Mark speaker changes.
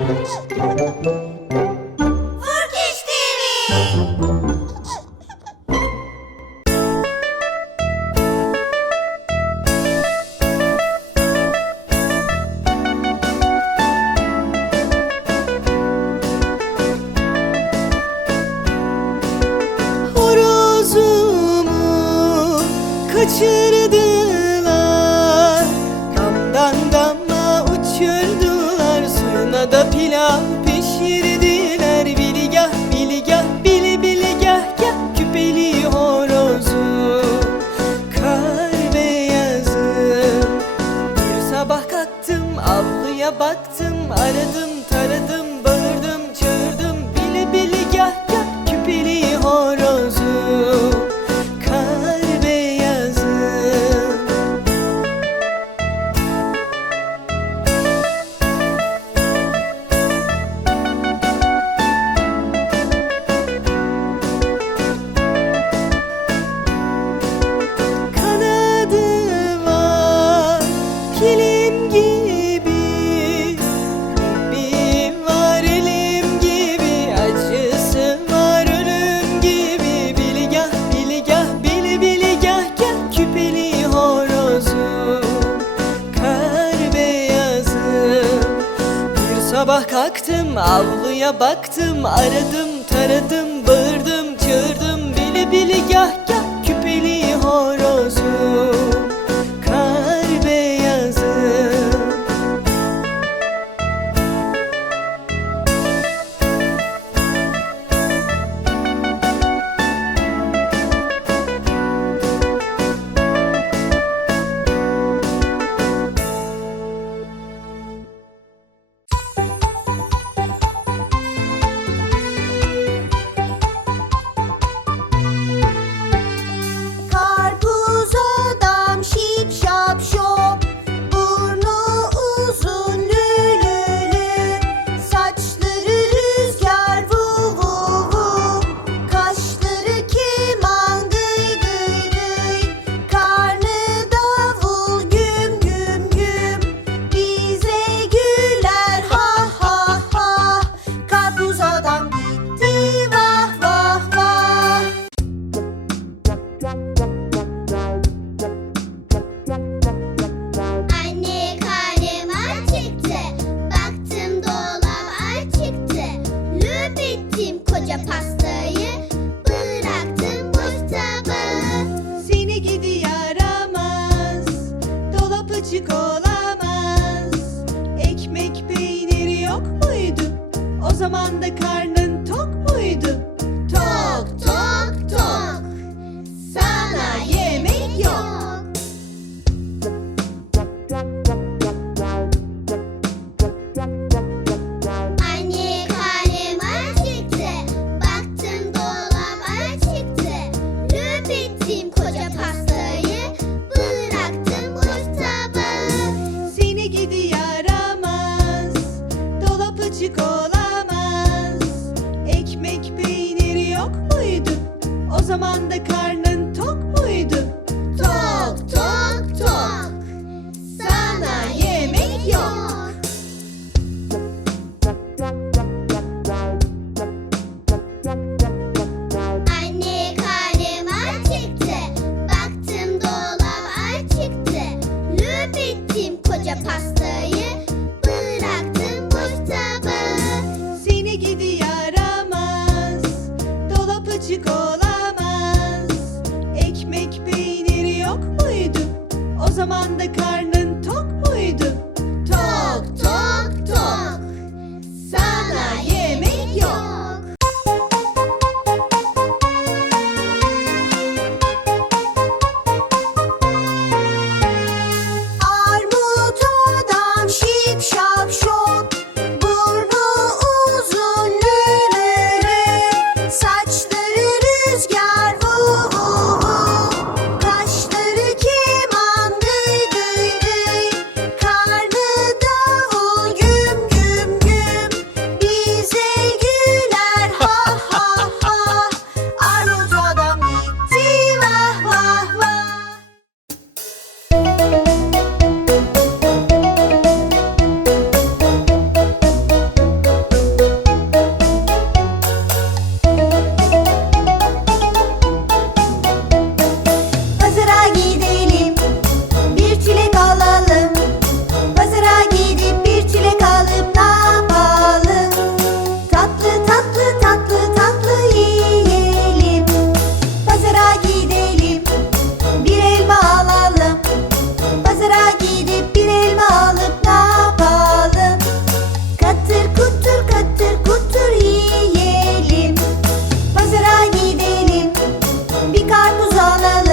Speaker 1: Turkish TV.
Speaker 2: Orada pilav pişirdiler. Bilgah bilgah bili bilgah gah Küpeli horozu. Kar beyazı Bir sabah kalktım avluya baktım Aradım taradım. Sabah kalktım avluya baktım Aradım taradım bağırdım çığırdım Bili bili gah gah açık olamaz Ekmek peyniri yok muydu? O zaman da karnı O zaman da karnı la la